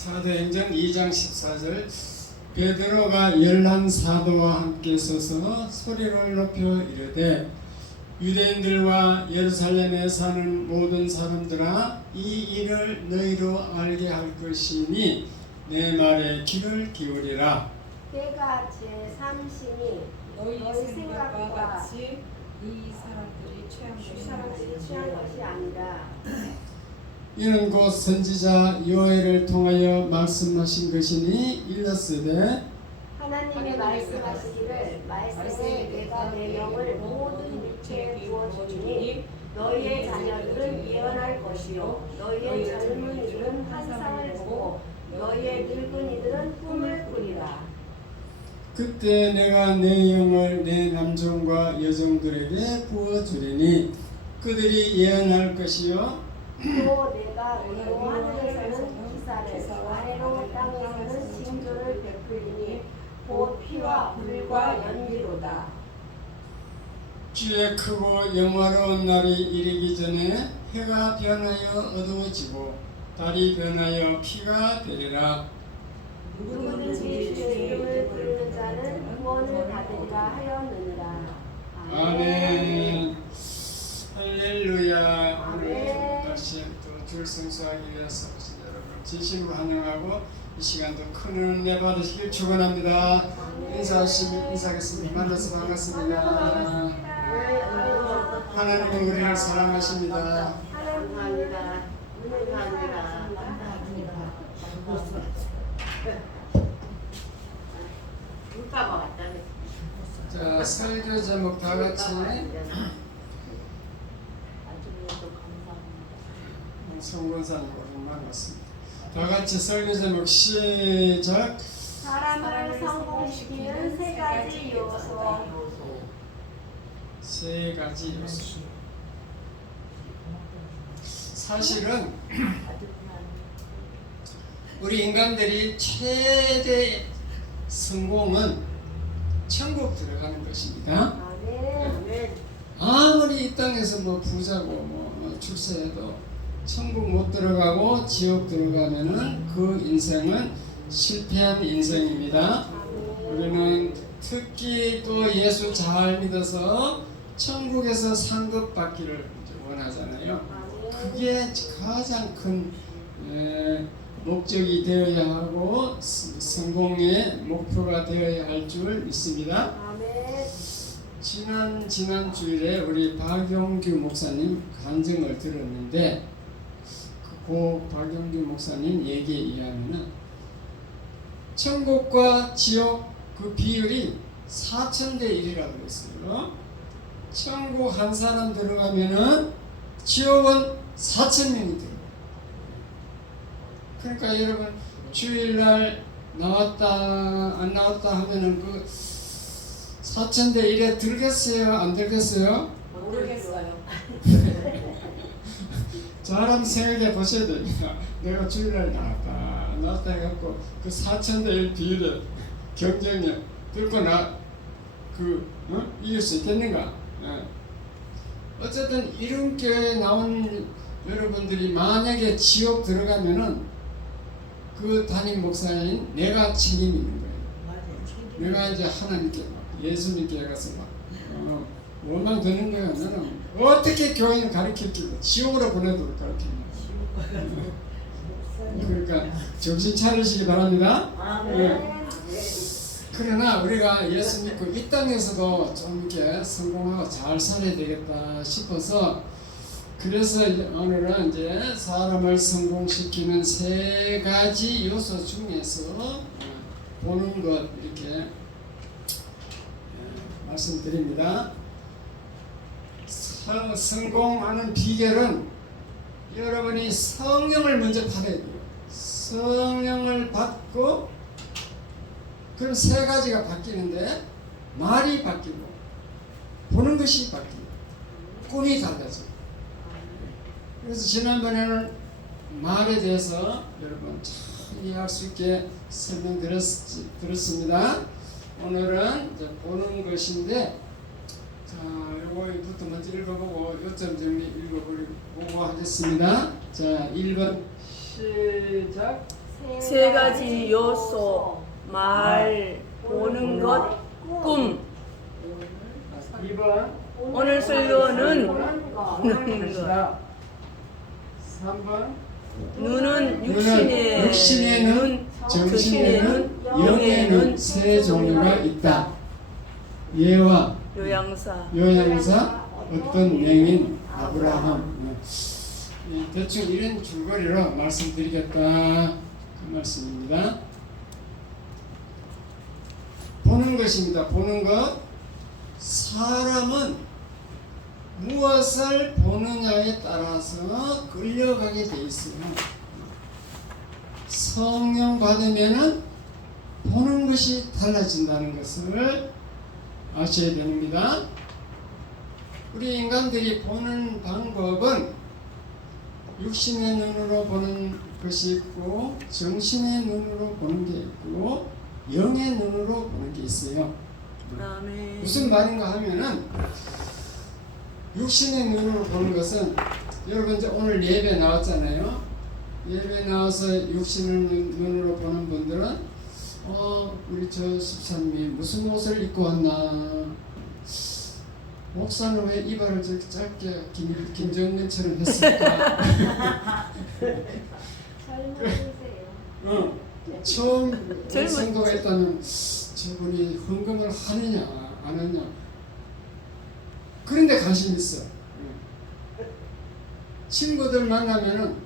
사도행전 2장 14절 베드로가 11사도와 함께 서서 소리를 높여 이르되 유대인들과 예루살렘에 사는 모든 사람들아 이 일을 너희로 알게 할 것이니 내 말에 귀를 기울이라. 때가 제3시니 너희 생각과 생각과 같이 이 사람들이 취한 것이 아니라 이는 곧 선지자 요엘을 통하여 말씀하신 것이니 일렀으되 하나님이 말씀하시기를 말씀에 내가 내 영을 모든 육체에 부어주리니 너희의 자녀들은 예언할 것이요 너희의 젊은이들은 환상을 보고 너희의 늙은이들은 꿈을 꾸리라. 그때 내가 내 영을 내 남종과 여종들에게 부어주리니 그들이 예언할 것이요 또 내가 위로 하늘에서는 기사를 아래로 땅에서는 징조를 베풀리니 곧 피와 불과 연기로다. 주의 크고 영화로운 날이 이르기 전에 해가 변하여 어두워지고 달이 변하여 피가 되리라. 누구든지 주의 이름을 부르는 자는 구원을 받으리라 하였느니라. 아멘. 할렐루야. 아멘. 다시 또 줄 성수하기 위해서 오신 여러분 진심으로 환영하고 이 시간도 큰 은혜 받으시길 축원합니다. 인사하겠습니다. 만나서 반갑습니다. 하나님은 우리를 사랑하십니다. 감사합니다. 자, 설교 제목 다 같이 성권사님 오랜만에 왔습니다. 다 같이 설교 제목 시작. 사람을 성공시키는 세 가지 요소. 세 가지 요소. 사실은 우리 인간들이 최대 성공은 천국 들어가는 것입니다. 아멘. 아무리 이 땅에서 뭐 부자고 뭐 출세해도 천국 못 들어가고 지옥 들어가면은 그 인생은 실패한 인생입니다. 우리는 특히 또 예수 잘 믿어서 천국에서 상급 받기를 원하잖아요. 그게 가장 큰 목적이 되어야 하고 성공의 목표가 되어야 할 줄 믿습니다. 아멘. 지난 주일에 우리 박용규 목사님 간증을 들었는데 그 박용규 목사님 얘기에 의하면은 천국과 지옥 그 비율이 4,000대 1이라고 그랬어요. 천국 한 사람 들어가면은 지옥은 4,000명이 들어가요. 그러니까 여러분 주일날 나왔다 안 나왔다 하면은 그 4,000대 1에 들겠어요? 안 들겠어요? 모르겠어요. 사람 생각해 보셔야 됩니다. 내가 주일날 나왔다 안 나왔다 해갖고 그 4,000대 1 비율에 경쟁력 들고 이길 수 있겠는가? 어쨌든 이름교회에 나온 여러분들이 만약에 지옥 들어가면은 그 담임 목사인 내가 책임 있는 거예요. 내가 이제 하나님께 예수님께 가서 원망 드는 거야. 나는 어떻게 교회를 가르칠지 지옥으로 보내도록 가르칩니다. 그러니까 정신 차리시기 바랍니다. 아멘. 그러나 우리가 예수 믿고 이 땅에서도 좀 이렇게 성공하고 잘 살아야 되겠다 싶어서 그래서 오늘은 이제 사람을 성공시키는 세 가지 요소 중에서 보는 것 이렇게 말씀드립니다. 성공하는 비결은 여러분이 성령을 먼저 받아야 돼요. 성령을 받고 그럼 세 가지가 바뀌는데 말이 바뀌고 보는 것이 바뀌고 꿈이 달라져요. 그래서 지난번에는 말에 대해서 여러분 잘 이해할 수 있게 설명드렸습니다. 오늘은 이제 보는 것인데 자, 요거부터 먼저 읽어보고 요점 정리 읽어보고 하겠습니다. 자, 1번 시작. 세 가지 요소. 말, 보는 것, 꿈. 2번 오늘 설교는 보는 것. 보는 것. 3번 눈은 육신의 육신의 눈, 정신의 눈, 영의 영의 눈 눈, 세 종류가 있다. 예와 요양사. 요양사 어떤 명인 아브라함. 대충 이런 줄거리로 말씀드리겠다 그 말씀입니다. 보는 것입니다. 보는 것. 사람은 무엇을 보느냐에 따라서 끌려가게 돼 있어요. 성령 받으면은 보는 것이 달라진다는 것을 아셔야 됩니다. 우리 인간들이 보는 방법은 육신의 눈으로 보는 것이 있고 정신의 눈으로 보는 게 있고 영의 눈으로 보는 게 있어요. 아멘. 무슨 말인가 하면은 육신의 눈으로 보는 것은 여러분 이제 오늘 예배 나왔잖아요. 예배 나와서 육신의 눈으로 보는 분들은 우리 저 집사님이 무슨 옷을 입고 왔나, 목사는 왜 이발을 저렇게 짧게 김정근처럼 했을까? 처음 성도가 있다면 저분이 헌금을 하느냐 안 하느냐 그런데 관심 있어. 친구들 만나면은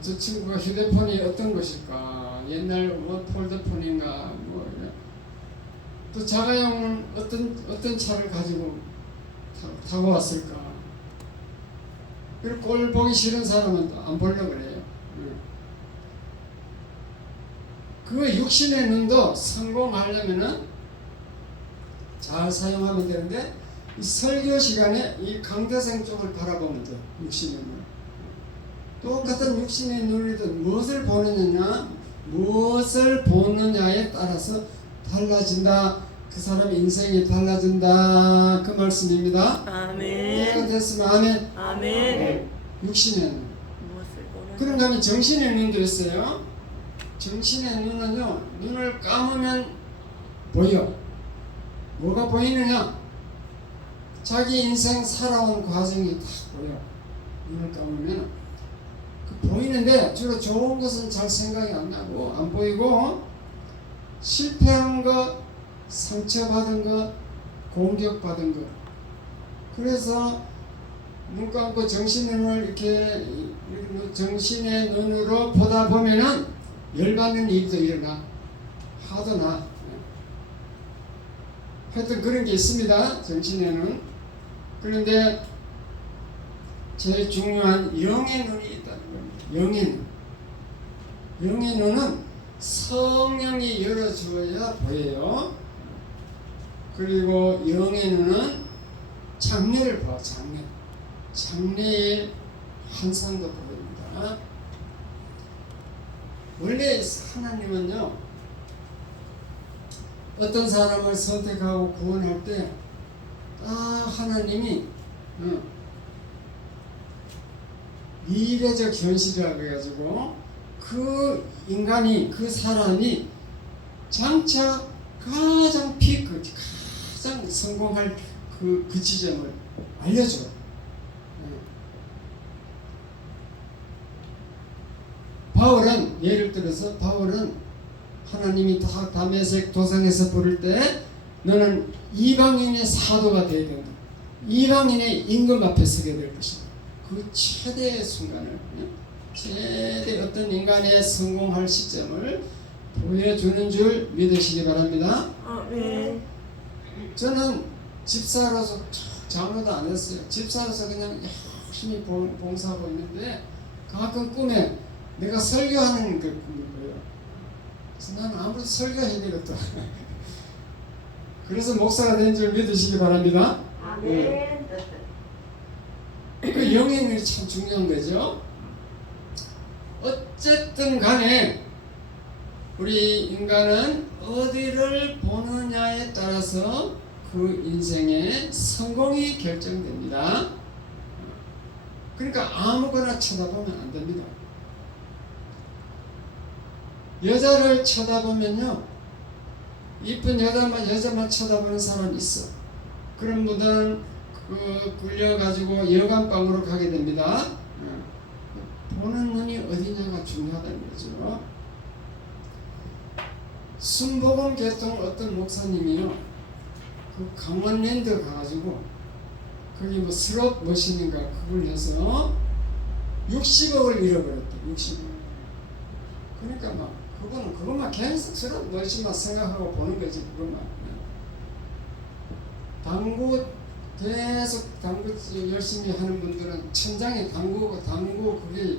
저 친구가 휴대폰이 어떤 것일까, 옛날 뭐 폴더폰인가 뭐 이래. 또 자가용 어떤 차를 가지고 타고 왔을까. 그리고 꼴 보기 싫은 사람은 또 안 보려고 그래요. 그 육신의 눈도 성공하려면은 잘 사용하면 되는데, 이 설교 시간에 이 강대생 쪽을 바라보면 돼. 육신의 눈. 똑같은 육신의 눈이든 무엇을 보느냐, 무엇을 보느냐에 따라서 달라진다. 그 사람의 인생이 달라진다. 그 말씀입니다. 아멘. 이해가 됐으면 아멘. 아멘. 육신의 눈. 무엇을 보는 그런가 하면 정신의 눈도 있어요. 정신의 눈은요, 눈을 감으면 보여. 뭐가 보이느냐? 자기 인생 살아온 과정이 다 보여. 눈을 감으면 그 보이는데 주로 좋은 것은 잘 생각이 안 나고 안 보이고, 실패한 것, 상처받은 것, 공격받은 것. 그래서 눈 감고 정신의 눈을 이렇게 정신의 눈으로 보다 보면은 열받는 일도 일어나. 화도 나. 하여튼 그런 게 있습니다. 정신에는. 그런데 제일 중요한 영의 눈이 있다는 겁니다. 영의 눈. 영의 눈은 성령이 열어주어야 보여요. 그리고 영의 눈은 장래를 봐. 장래의 환상도 보입니다. 원래 하나님은요, 어떤 사람을 선택하고 구원할 때 하나님이 미래적 현실이라고 해가지고 그 인간이, 그 사람이 장차 가장 피크, 가장 성공할 그 지점을 알려줘. 바울은, 예를 들어서 바울은 하나님이 다메섹 도상에서 부를 때 너는 이방인의 사도가 되어야 된다. 이방인의 임금 앞에 서게 될 것이다. 그 최대의 순간을, 최대 어떤 인간의 성공할 시점을 보여주는 줄 믿으시기 바랍니다. 아멘. 저는 집사로서 장로도 안 했어요. 집사로서 그냥 열심히 봉사하고 있는데 가끔 꿈에 내가 설교하는 그 꿈이 보여요. 그래서 나는 아무래도 설교해야 되겠다. 그래서 목사가 된 줄 믿으시기 바랍니다. 아멘. 그 영의 눈이 참 중요한 거죠. 어쨌든 간에 우리 인간은 어디를 보느냐에 따라서 그 인생의 성공이 결정됩니다. 그러니까 아무거나 쳐다보면 안 됩니다. 여자를 쳐다보면요, 이쁜 여자만 쳐다보는 사람이 있어. 그런 분들은 끌려가지고 여관방으로 가게 됩니다. 보는 눈이 어디냐가 중요하다는 거죠. 순복음 계통 어떤 목사님이요, 그 강원랜드 가가지고 거기 뭐 슬롯 머신인가 그걸 해서 60억을 잃어버렸대. 60억. 그러니까 막 그거는 그것만 계속 슬롯 머신만 생각하고 보는 거지. 그것만. 당구 계속 당구 열심히 하는 분들은 천장에 당구 그게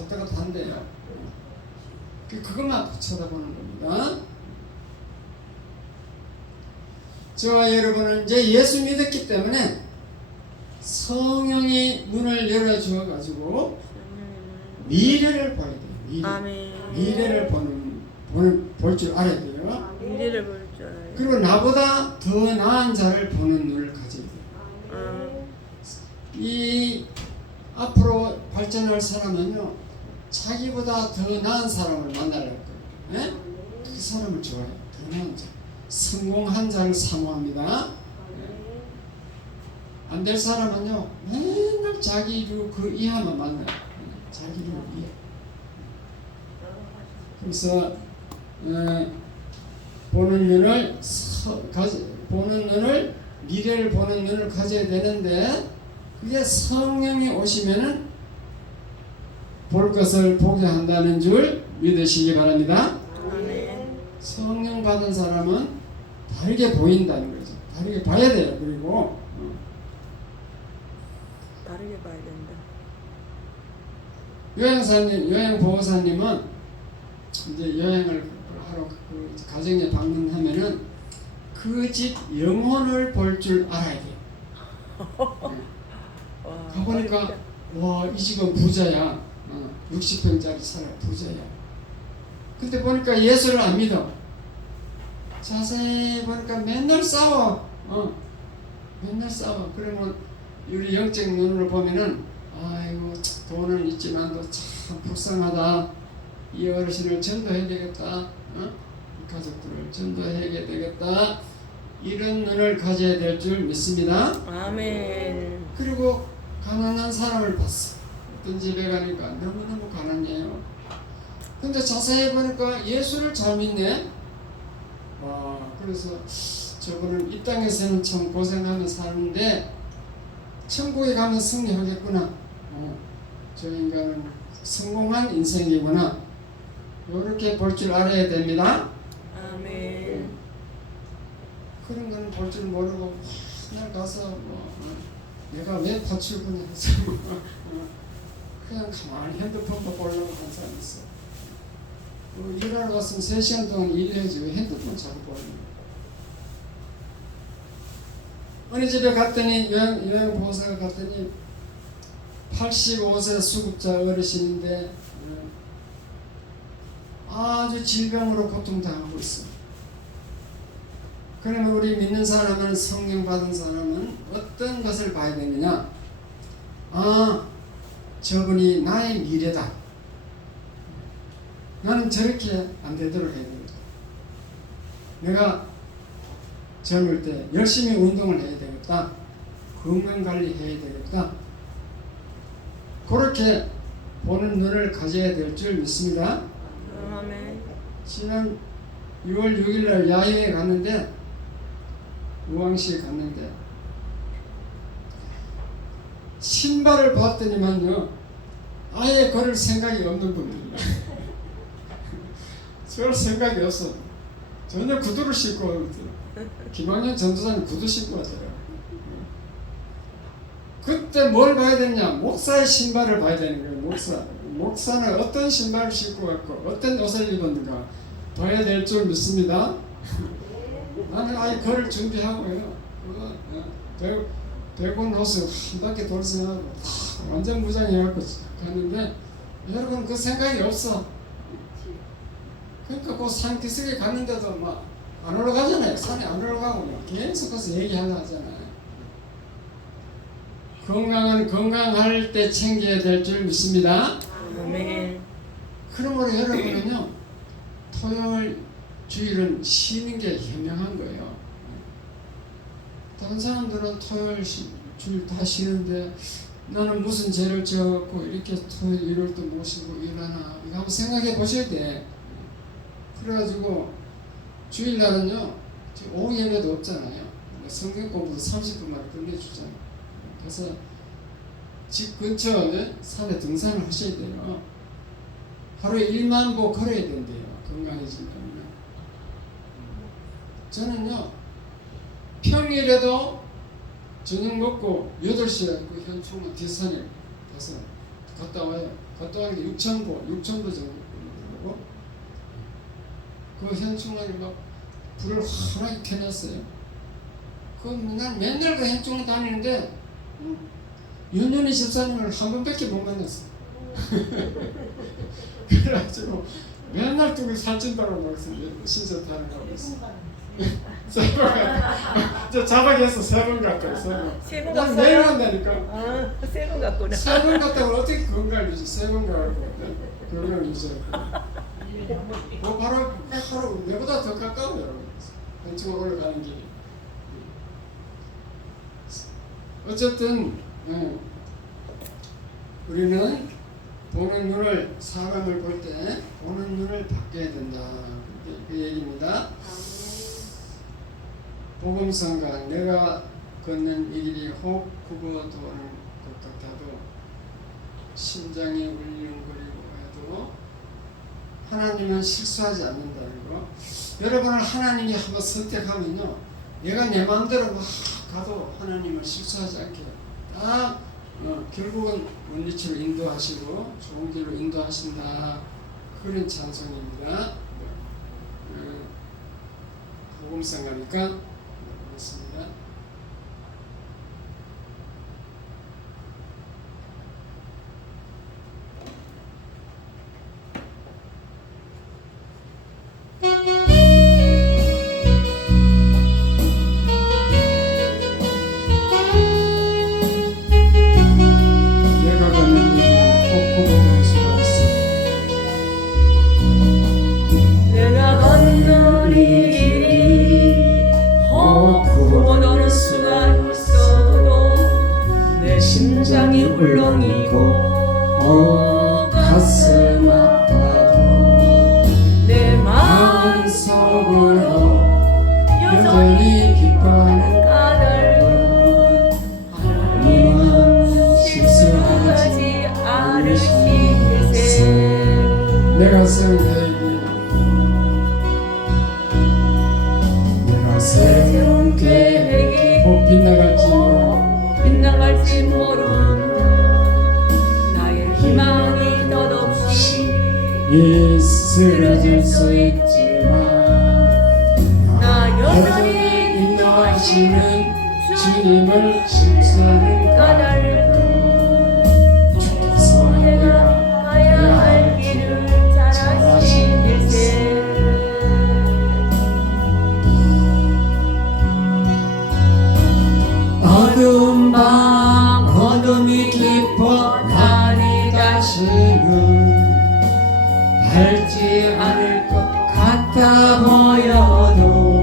왔다 갔다 한대요. 그것만 쳐다보는 겁니다. 저와 여러분은 이제 예수 믿었기 때문에 성령이 눈을 열어주어 가지고 미래를 봐야 돼요. 미래. 아멘. 미래를 볼 줄 알아야 돼요. 미래를 볼 줄 알아요. 그리고 나보다 더 나은 자를 보는 눈을 가져야 돼요. 이 앞으로 발전할 사람은요, 자기보다 더 나은 사람을 만나려고 해요. 그 사람을 좋아해요. 더 나은 자. 성공한 자를 사모합니다. 안 될 사람은요, 맨날 자기 그 이하만 만나요. 자기 이하. 그래서 미래를 보는 눈을 가져야 되는데, 그게 성령이 오시면은 볼 것을 보게 한다는 줄 믿으시기 바랍니다. 아멘. 성령 받은 사람은 다르게 보인다는 거죠. 다르게 봐야 돼요. 그리고 다르게 봐야 된다. 여행 보호사님은 이제 여행을 하러 그 가정에 방문하면은 그 집 영혼을 볼 줄 알아야 돼요. 가보니까 와, 이 집은 부자야. 60평짜리 살아, 부자야. 근데 보니까 예수를 안 믿어. 자세히 보니까 맨날 싸워. 맨날 싸워. 그러면 우리 영적 눈으로 보면은, 아이고, 돈은 있지만도 참 불쌍하다. 이 어르신을 전도해야 되겠다. 이 가족들을 전도해야 되겠다. 이런 눈을 가져야 될 줄 믿습니다. 아멘. 그리고 가난한 사람을 봤어. 어떤 집에 가니까 너무너무 가난해요. 근데 자세히 보니까 예수를 잘 믿네. 와, 그래서 저분은 이 땅에서는 참 고생하며 사는데 천국에 가면 승리하겠구나. 저 인간은 성공한 인생이구나. 이렇게 볼 줄 알아야 됩니다. 아멘. 그런 거는 볼 줄 모르고 그냥 가서 내가 왜 파출구냐 해서 그냥 가만히 핸드폰도 보려고 한 사람 있어. 일하러 갔으면 3시간 동안 일해야지 왜 핸드폰 자꾸 보는 거야. 어느 집에 갔더니 여행 보호사가 갔더니 85세 수급자 어르신인데 아주 질병으로 고통당하고 있어. 그러면 우리 믿는 사람은, 성령 받은 사람은 어떤 것을 봐야 되느냐? 저분이 나의 미래다. 나는 저렇게 안 되도록 해야 되겠다. 내가 젊을 때 열심히 운동을 해야 되겠다. 건강관리 해야 되겠다. 그렇게 보는 눈을 가져야 될 줄 믿습니다. 아멘. 지난 6월 6일날 야외에 갔는데, 우왕시에 갔는데 신발을 봤더니만요, 아예 걸을 생각이 없는 분들이야. 별 생각이 없어. 전혀 구두를 신고 왔어요. 김학년 전도사님 구두 신고 왔어요. 그때 뭘 봐야 되냐? 목사의 신발을 봐야 되는 거예요. 목사는 어떤 신발을 신고 왔고 어떤 옷을 입었는가 봐야 될 줄 믿습니다. 나는 아예 걸을 준비하고요. 대본 호수 한 바퀴 돌 생각하고 완전 무장해갖고 갔는데, 여러분 그 생각이 없어. 그러니까 그 산 기슭에 갔는데도 막 안 올라가잖아요. 산에 안 올라가고 막 계속 가서 얘기하려 하잖아요. 건강은 건강할 때 챙겨야 될 줄 믿습니다. 아멘. 그러므로 여러분은요, 토요일 주일은 쉬는 게 현명한 거예요. 다른 사람들은 토요일 주일 다 쉬는데 나는 무슨 죄를 지었고 이렇게 토요일 일요일 또 모시고 일하나 이거 한번 생각해 보셔야 돼. 그래가지고 주일날은요 오후 예배도 없잖아요. 성경 공부도 30분만 끝내주잖아요. 그래서 집 근처에 산에 등산을 하셔야 돼요. 하루에 1만 보 걸어야 된대요. 건강해지려면. 저는요 평일에도 저녁 먹고 8시에 그 현충원 뒷산에 가서 갔다 와요. 갔다 와는 게 6,000보 정도 걸리더라고. 그 현충원이 막 불을 환하게 켜놨어요. 난 맨날 그 현충원 다니는데 윤현희 집사님을 한 번밖에 못 만났어. 그래가지고 맨날 두고 살찐다고 막 신세 타는 거 있어. 세 번 갔다. 저 자박에서 3번 갔다. 3번. 3번 난 매일 갔어요? 간다니까. 아, 3번 갔구나. 3번 갔다고 어떻게 건강을 유지? 3번 가고 건강을 유지하고. 뭐 바로 내보다 더 가까워요, 여러분. 한층 올라가는 길이. 어쨌든 우리는 보는 눈을 사람을 볼 때 보는 눈을 바꿔야 된다. 그 얘기입니다. 복음성가 내가 걷는 이 길이 혹 굽어도는 것 같아도 심장이 울렁거리고 해도 하나님은 실수하지 않는다는 거. 여러분을 하나님이 한번 선택하면요 내가 내 마음대로 막 가도 하나님은 실수하지 않게 다 결국은 원리치로 인도하시고 좋은 길로 인도하신다. 그런 찬송입니다. 복음성가니까 그렇습니다. 내가 걷는 길은 폭포로 수가 있어. 내가 걷는 이 길이 굽어도는 수가 있어도 내 심장이 울렁이고 가슴 아파도 내 마음속으로 여전히 여전히 기뻐하는 까닭은 하나님은 실수하지 하지 않으시세. 내가 세운 계획이 내가 세운 계획이 꼭 빗나갈지 빗나갈지 모르는 나의 희망이 덧없이 쓰러질 수 있지만 나 여전히 여전히 인도하시는 주님을 실수하는 까닭은 주께서 내가 가야 할 길을 잘 아시길세. 어두운 밤 어둠이 깊어 날이 다시는 밝지 않을 것 같아 보여도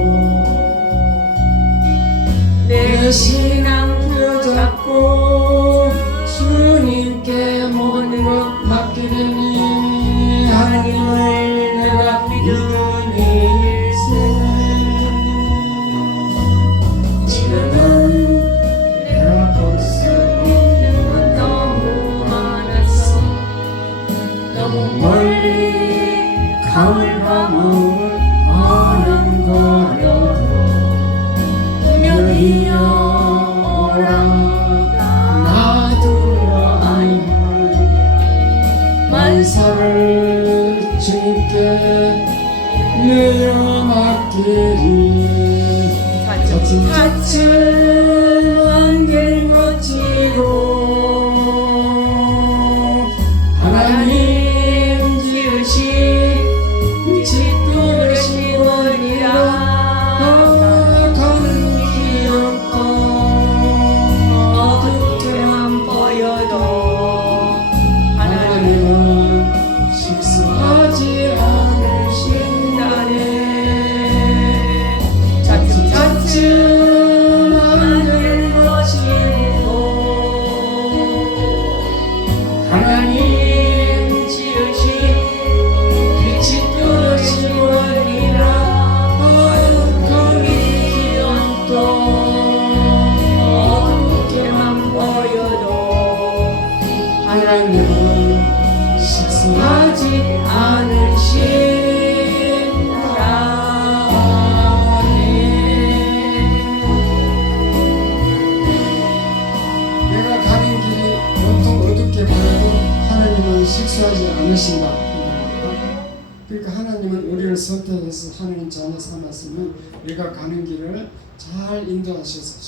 내 신앙 부여잡고 주님께 모든 것 맡기려니 하나님을 내가 믿으니 지금은 내가 볼 수 있는 건 너무 많았어. 너무 멀리 가을 밤을 어른거려도 분명히여 오라 놔두려 아니하리 만사를 주님께 내어 맡기리 차츰 안길 거치고 하나님 지으신 짓들을 심으리라 가는 길이 없고 어둡게만 보여도 하나님은 실수하지 않으신 무엇인가. 그러니까 하나님은 우리를 선택해서 하나님 자녀 삼았으면 우리가 가는 길을 잘 인도하셔서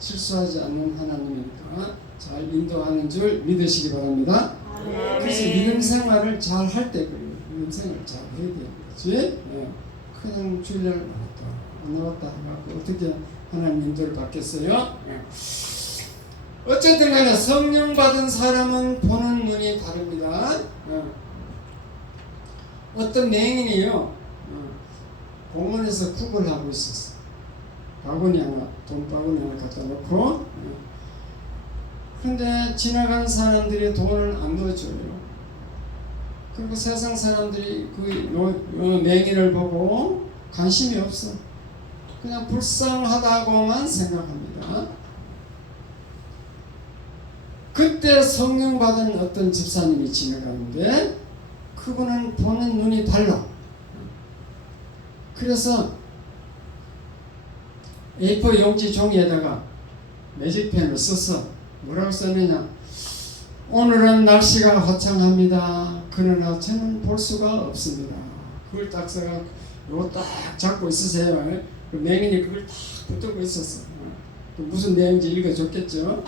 실수하지 않는 하나님이니까 잘 인도하는 줄 믿으시기 바랍니다. 그래서 믿음 생활을 잘 할 때 그래요. 믿음 생활을 잘 해야 돼요. 그렇지? 그냥 주일날 나왔다 안 나왔다 해갖고 어떻게 하나님 인도를 받겠어요? 어쨌든 간에 성령 받은 사람은 보는 눈이 다릅니다. 어떤 맹인이요 공원에서 국을 하고 있었어. 바구니 하나, 돈 바구니 하나 갖다 놓고 근데 지나가는 사람들이 돈을 안 넣어줘요. 그리고 세상 사람들이 그 맹인을 보고 관심이 없어. 그냥 불쌍하다고만 생각합니다. 그때 성령 받은 어떤 집사님이 지나가는데 그분은 보는 눈이 달라. 그래서 A4 용지 종이에다가 매직펜을 써서 뭐라고 썼느냐. 오늘은 날씨가 화창합니다. 그러나 저는 볼 수가 없습니다. 그걸 딱 써가 요거 딱 잡고 있으세요. 그 맹인이 그걸 딱 붙들고 있었어. 무슨 내용인지 읽어줬겠죠.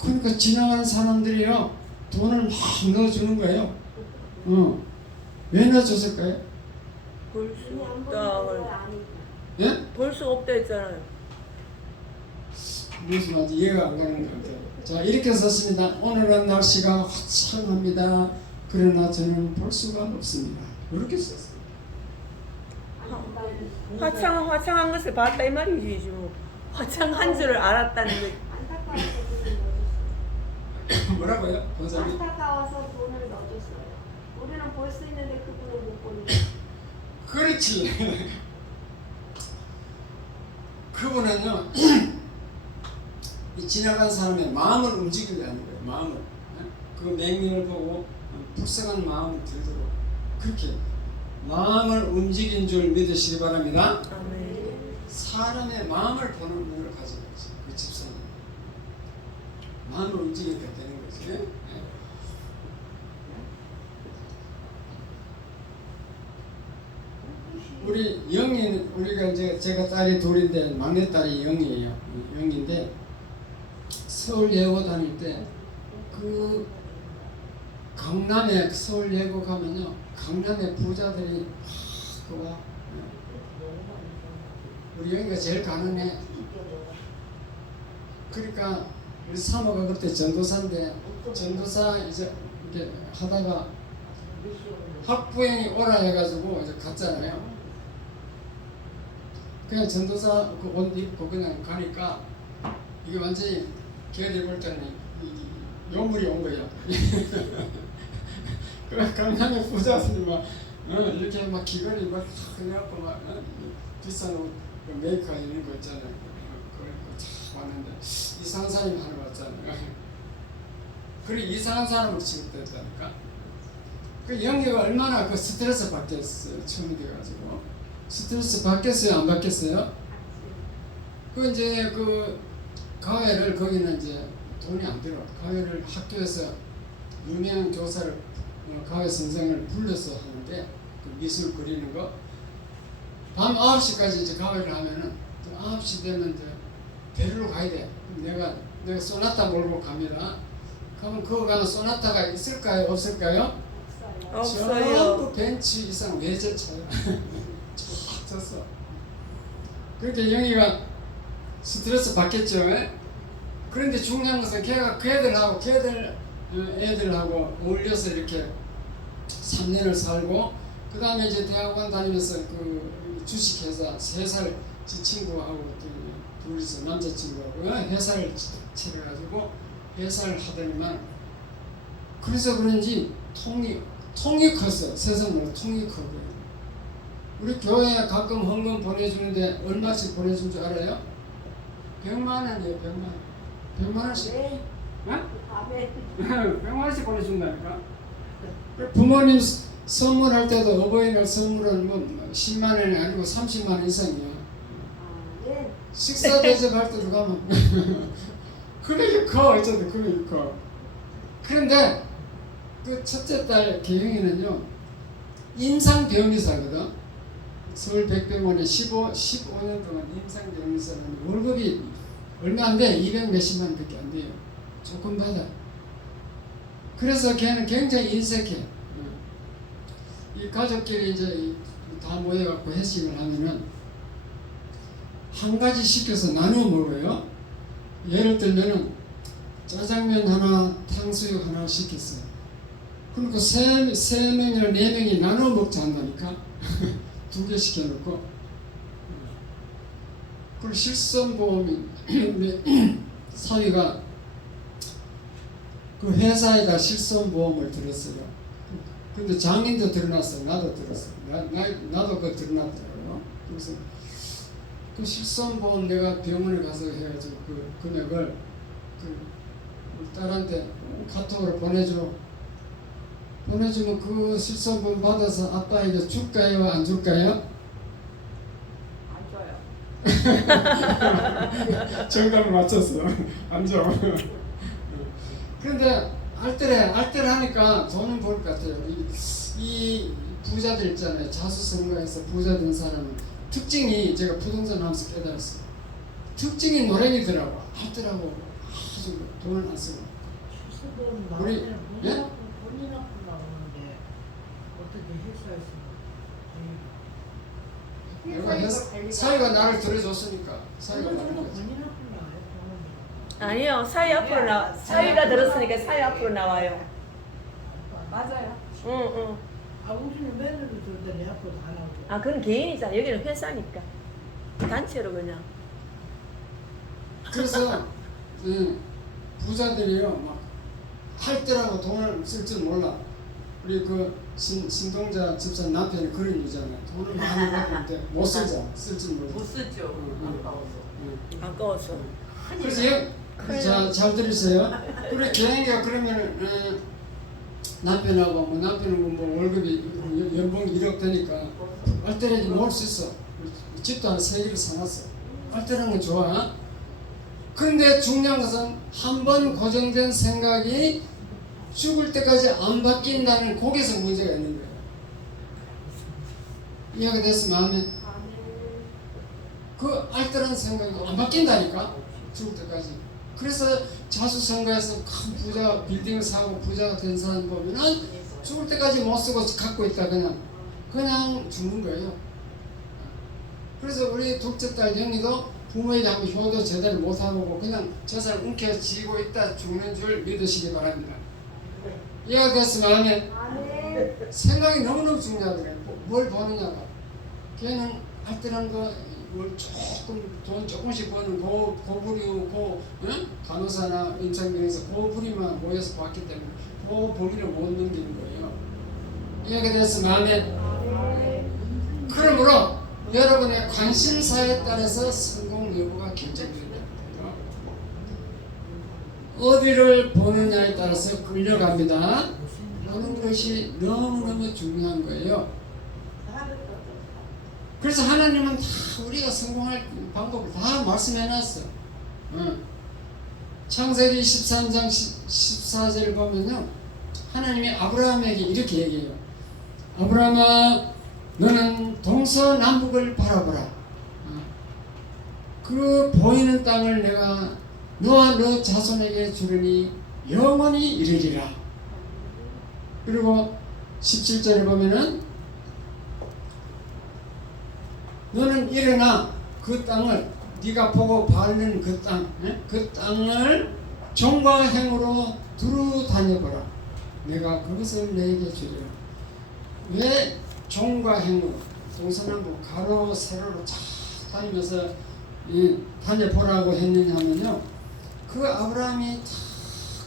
그러니까 지나가는 사람들이요 돈을 막 넣어주는 거예요. 왜 넣어줬을까요? 볼 수 없다. 예? 볼 수 없다 했잖아요. 무슨 말인지 이해가 안 가는 것 같아요. 자, 이렇게 썼습니다. 오늘은 날씨가 화창합니다. 그러나 저는 볼 수가 없습니다. 이렇게 썼어요. 화창한 것을 봤다 이 말이지 지금. 화창한 줄을 알았다는 게. 뭐라고요? 권사님? 안타까워서 돈을 넣어줬어요. 우리는 볼 수 있는데 그분은 못 보는. 그렇지. 그분은요 이 지나간 사람의 마음을 움직이게 하는 거예요. 마음을. 그 맹인을 보고 불쌍한 마음을 들도록 그렇게 마음을 움직인 줄 믿으시기 바랍니다. 아멘. 사람의 마음을 보는 눈을 가지고 있어요. 그 집사님 마음을 움직이게 되는 거지. 우리 영인, 우리가 이제 제가 딸이 둘인데 막내 딸이 영이에요. 영인데 서울 예고 다닐 때 그 강남에 서울 예고 가면요 강남에 부자들이 막 와. 우리 영이가 제일 가난해. 그러니까 우리 사모가 그때 전도사인데 전도사 이제 이렇게 하다가 학부형이 오라 해가지고 이제 갔잖아요. 그냥 전도사 그 옷 입고 그냥 가니까 이게 완전히 걔들 볼 때는 요물이 온 거야. 그 강남의 부자들이 막 이렇게 막 귀걸이 막 해갖고 막 비싼 옷 메이커 이런 거 있잖아요. 그걸 참 왔는데 이상한 사람이 하나 왔잖아요. 그래 이상한 사람으로 취급됐다니까. 그 영계가 얼마나 그 스트레스 받겠어요. 처음 돼가지고 스트레스 받겠어요, 안 받겠어요? 그 이제 그 가회를 거기는 이제 돈이 안 들어. 가회를 학교에서 유명 교사를 가회 선생을 불러서 하는데 그 미술 그리는 거 밤 9시까지 이제 가회를 하면은 9시 되면 이제 배로 가야 돼. 내가 소나타 몰고 갑니다. 그러면 그거 가면 소나타가 있을까요, 없을까요? 없어요. 전부 벤츠 이상 외제차야. 쫙 졌어. 그렇게 영희가 스트레스 받겠죠. 그런데 중요한 것은 걔가 그 애들하고 어울려서 이렇게 3년을 살고 그 다음에 이제 대학원 다니면서 그 주식회사 3살 지 친구하고 둘이서 남자친구하고 회사를 차려가지고 회사를 하더니만 그래서 그런지 통이 컸어요. 세상으로 통이 크고 우리 교회에 가끔 헌금 보내주는데 얼마씩 보내준 줄 알아요? 100만 원이에요. 100만 원. 100만 원씩. 네? 100만 원씩 보내준다니까. 부모님 선물할 때도 어버이날 선물은 뭐 10만 원이 아니고 30만 원 이상이야. 식사 대접할 때도 가면 그렇게 커. 어쨌든 그렇게 커. 그런데 그 첫째 딸 개영이는요 임상병리사거든. 서울 백병원에 15년 동안 임상병리사는 월급이 얼마 안 돼. 200 몇십만 원밖에 안 돼요. 조금 받아. 그래서 걔는 굉장히 인색해. 이 가족끼리 이제 다 모여갖고 회식을 하면은 한 가지 시켜서 나눠 먹어요. 예를 들면은 짜장면 하나, 탕수육 하나 시켰어요. 그러니까 세 명이나 네 명이 나눠 먹자 한다니까. 2개 시켜놓고. 그리고 실손보험이 우리 사위가 그 회사에다 실손보험을 들었어요. 근데 장인도 들어놨어. 나도 들었어. 나도 그거 들어놨더라고요. 그래서 그 실손보험 내가 병원에 가서 해가지고 그 금액을 우리 딸한테 카톡으로 보내주면 그 실손보험 받아서 아빠에게 줄까요? 안 줄까요? 안 줘요. 정답을 맞췄어. 안 줘. 그런데 알뜰하니까 돈은 벌 것 같아요. 이 부자들 있잖아요. 자수성가해서 부자 된 사람은 특징이 제가 부동산 하면서 깨달았어요. 특징이 노랭이더라고. 알뜰하고 아주 돈을 안 쓰고. 우리 예? 본인 앞으로 나오는데 어떻게 회사에서 사회가 나를 들어줬으니까 사회가 나를 본인 들어줬어. 앞으로 나와요. 아니요, 사위 앞으로 나. 사위가 들었으니까 사위 앞으로 나와요. 맞아요. 응. 아 우리는 맨으로 들더니 앞으로 다 나오고. 아, 그건 개인이잖아. 여기는 회사니까. 단체로 그냥. 그래서 부자들이요 막 할때라고 돈을 쓸 줄 몰라. 우리 그 신동자 집사 남편이 그런 유잖아요. 돈을 많이 받는데 못 쓰자. 쓸 줄 몰라. 못 쓰죠. 아까워서. 그래서 잘 들으세요. 우리 개인기가 그러면 남편하고 남편은 뭐 월급이 연봉이 1억 되니까 알뜰하게 먹을 수 있어. 집도 한 3개를 사놨어. 알뜰한 건 좋아. 근데 중요한 것은 한 번 고정된 생각이 죽을 때까지 안 바뀐다는 거기서 문제가 있는 거예요. 이해가 됐으면 하면 그 알뜰한 생각이 안 바뀐다니까 죽을 때까지. 그래서 자수성가해서 큰 부자 빌딩을 사고 부자가 된 사람 보면은 죽을 때까지 못 쓰고 갖고 있다 그냥 죽는 거예요. 그래서 우리 둘째 딸 영희도 부모에게 한번 효도 제대로 못하고 그냥 재산을 움켜쥐고 있다 죽는 줄 믿으시기 바랍니다. 이해가 됐으면 하면 생각이 너무너무 중요하더래요. 뭘 버느냐가. 걔는 알뜰한 거 돈 조금씩 버는 고부리고 간호사나 임상병에서 고부리만 모여서 봤기 때문에 고부리를 못 넘기는 거예요. 이해가 됐으면 하면 그러므로 여러분의 관심사에 따라서 성공 여부가 결정된다. 어디를 보느냐에 따라서 끌려갑니다. 보는 것이 너무너무 중요한 거예요. 그래서 하나님은 다 우리가 성공할 방법을 다 말씀해놨어. 창세기 13장 14절 보면요, 하나님이 아브라함에게 이렇게 얘기해요. 아브라함아, 너는 동서남북을 바라보라. 그 보이는 땅을 내가 너와 너 자손에게 주리니 영원히 이르리라. 그리고 17절에 보면은 너는 일어나 그 땅을 네가 보고 밟는 그 땅을 종과 행으로 두루 다녀보라. 내가 그것을 너에게 주리라. 왜 종과 행으로 동서남북 가로 세로로 쫙 다니면서 다녀보라고 했느냐 하면요, 그 아브라함이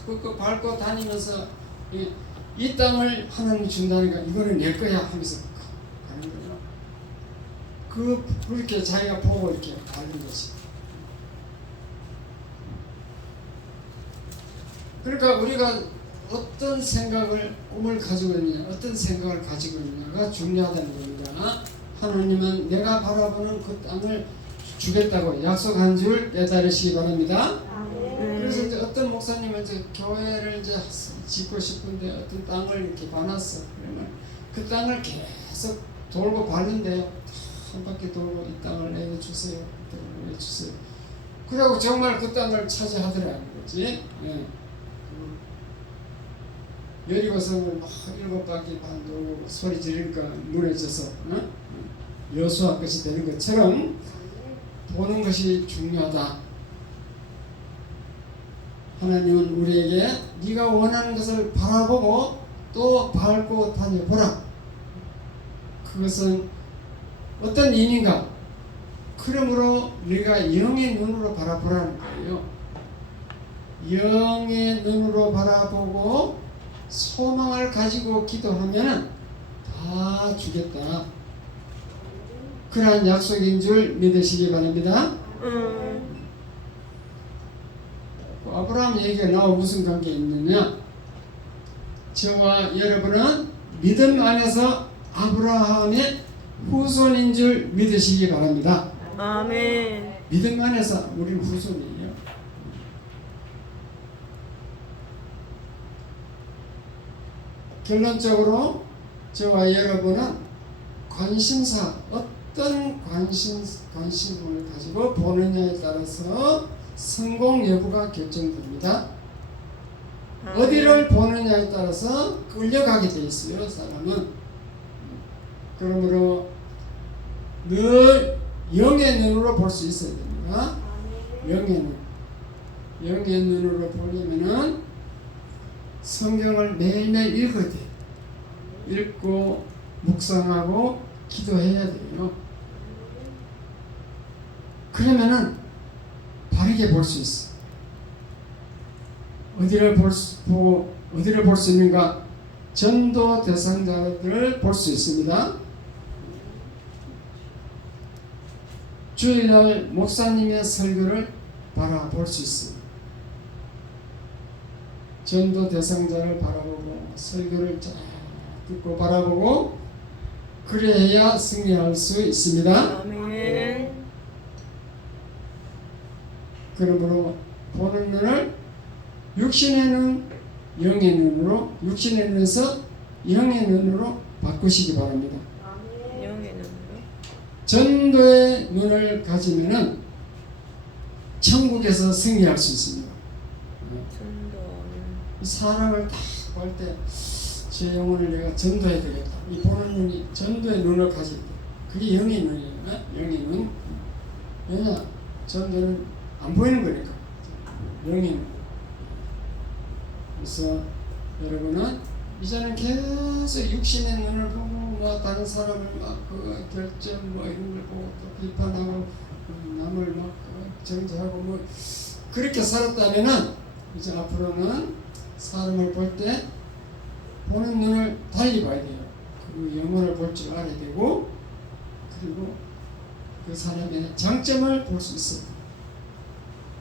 그 밟고 다니면서 이 땅을 하나님이 준다니까 이거는 내 거야 하면서 가는 거예요. 그렇게 자기가 보고 이렇게 밟는 것이. 그러니까 우리가 어떤 생각을, 꿈을 가지고 있느냐, 어떤 생각을 가지고 있느냐가 중요하다는 겁니다. 하나님은 내가 바라보는 그 땅을 주겠다고 약속한 줄 깨달으시기 바랍니다. 그래서 이제 어떤 목사님은 이제 교회를 이제 짓고 싶은데 어떤 땅을 이렇게 봐놨어. 그러면 그 땅을 계속 돌고 봤는데요. 한 바퀴 돌고 이 땅을 내주세요. 이 땅을 내주세요. 그리고 정말 그 땅을 차지하더라는 거지. 예. 여리고성을 막 7바퀴 반 돌고 소리 지르니까 무너져서 여수와 끝이 되는 것처럼 보는 것이 중요하다. 하나님은 우리에게 네가 원하는 것을 바라보고 또 밟고 다녀보라. 그것은 어떤 의미인가? 그러므로 네가 영의 눈으로 바라보라는 거예요. 영의 눈으로 바라보고 소망을 가지고 기도하면 다 주겠다. 그러한 약속인 줄 믿으시기 바랍니다. 아브라함 얘기가 나와 무슨 관계 있느냐? 저와 여러분은 믿음 안에서 아브라함의 후손인 줄 믿으시기 바랍니다. 아멘. 믿음 안에서 우리는 후손이에요. 결론적으로 저와 여러분은 관심사, 어떤 관심을 가지고 보느냐에 따라서 성공 여부가 결정됩니다. 어디를 보느냐에 따라서 끌려가게 돼 있어요, 사람은. 그러므로 늘 영의 눈으로 볼 수 있어야 됩니다. 영의 눈. 영의 눈으로 보려면은 성경을 매일매일 읽어야 돼요. 읽고 묵상하고 기도해야 돼요. 그러면은 바르게 볼 수 있어. 어디를 볼 수 있는가? 전도 대상자들을 볼 수 있습니다. 주일날 목사님의 설교를 바라볼 수 있습니다. 전도 대상자를 바라보고 설교를 쫙 듣고 바라보고 그래야 승리할 수 있습니다. 아멘. 그러므로 보는 눈을 육신의 눈, 영의 눈으로, 육신의 눈에서 영의 눈으로 바꾸시기 바랍니다. 영의 눈으로. 전도의 눈을 가지면은 천국에서 승리할 수 있습니다. 전도는 사람을 딱 볼 때 제 영혼을 내가 전도해야 되겠다. 이 보는 눈이 전도의 눈을 가질 때 그게 영의 눈이에요. 영의 눈. 왜냐? 전도는 안 보이는 거니까. 영의 눈. 그래서 여러분은 이제는 계속 육신의 눈을 보고 뭐 다른 사람을 막 그 결점 뭐 이런 걸 보고 또 비판하고 남을 막 정죄하고 뭐 그렇게 살았다면은 이제 앞으로는 사람을 볼 때 보는 눈을 달리 봐야 돼요. 그리고 영혼을 볼 줄 알아야 되고 그리고 그 사람의 장점을 볼 수 있어요.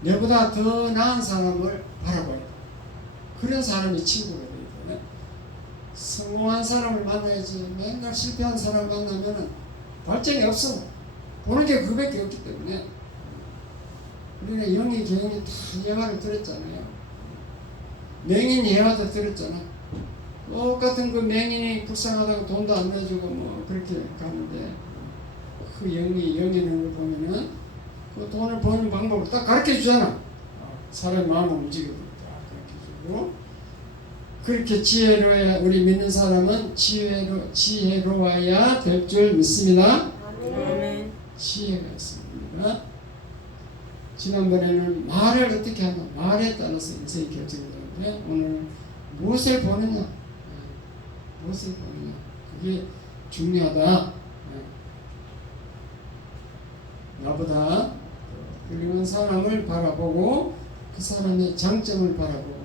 내보다 더 나은 사람을 바라봐야 돼요. 그런 사람이 친구가 돼야 돼요. 성공한 사람을 만나야지 맨날 실패한 사람을 만나면 발전이 없어. 보는 게 그밖에 없기 때문에 우리는 영의 경영이 다 예화를 들었잖아요. 맹인 예화도 들었잖아. 똑같은 그 맹인이 불쌍하다고 돈도 안 내주고 뭐 그렇게 가는데 그 영의 눈을 보면은 그 돈을 버는 방법을 딱 가르쳐 주잖아. 사람의 마음을 움직이고 가르쳐 주고 그렇게 지혜로워야 우리 믿는 사람은 지혜로워야 될 줄 믿습니다. 아멘. 지혜가 있습니다. 지난번에는 말을 어떻게 하냐 말에 따라서 인생이 결정되는데 오늘 무엇을 보느냐 무엇을 보느냐 그게 중요하다. 나보다 훌륭한 사람을 바라보고 그 사람의 장점을 바라보고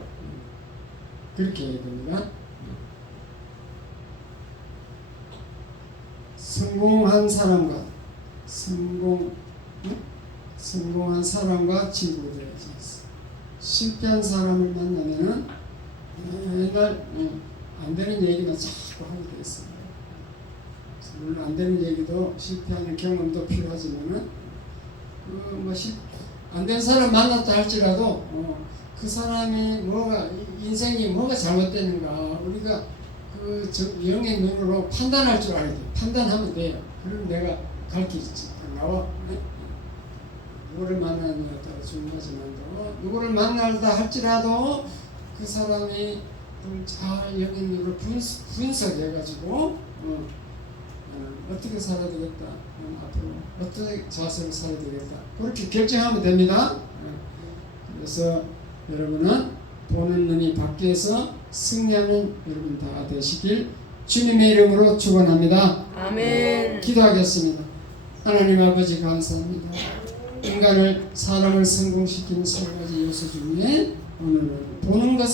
그렇게 해야 됩니다. 성공한 사람과 친구가 되어야지. 실패한 사람을 만나면은 맨날 안 되는 얘기만 자꾸 하게 돼 있습니다. 물론 안 되는 얘기도 실패하는 경험도 필요하지만은 안 된 사람 만났다 할지라도 그 그 사람이 뭐가 인생이 뭐가 잘못되는가 우리가 그 영의 눈으로 판단할 줄 알아야 돼. 판단하면 돼요. 그럼 내가 가르치지. 나와 누구를 만나느냐에 따라 중요하지만도 누구를 만날다 할지라도 그 사람이 잘 영의 눈으로 분석해가지고 어떻게 살아야 되겠다. 앞으로 어떻게 자세로 살아야 되겠다. 그렇게 결정하면 됩니다. 그래서 여러분은 보는 눈이 바뀌어서 승리하는 여러분 다 되시길 주님의 이름으로 축원합니다. 아멘. 기도하겠습니다. 하나님 아버지 감사합니다. 사람을 성공시키는 세 가지 요소 중에 오늘은 보는 것에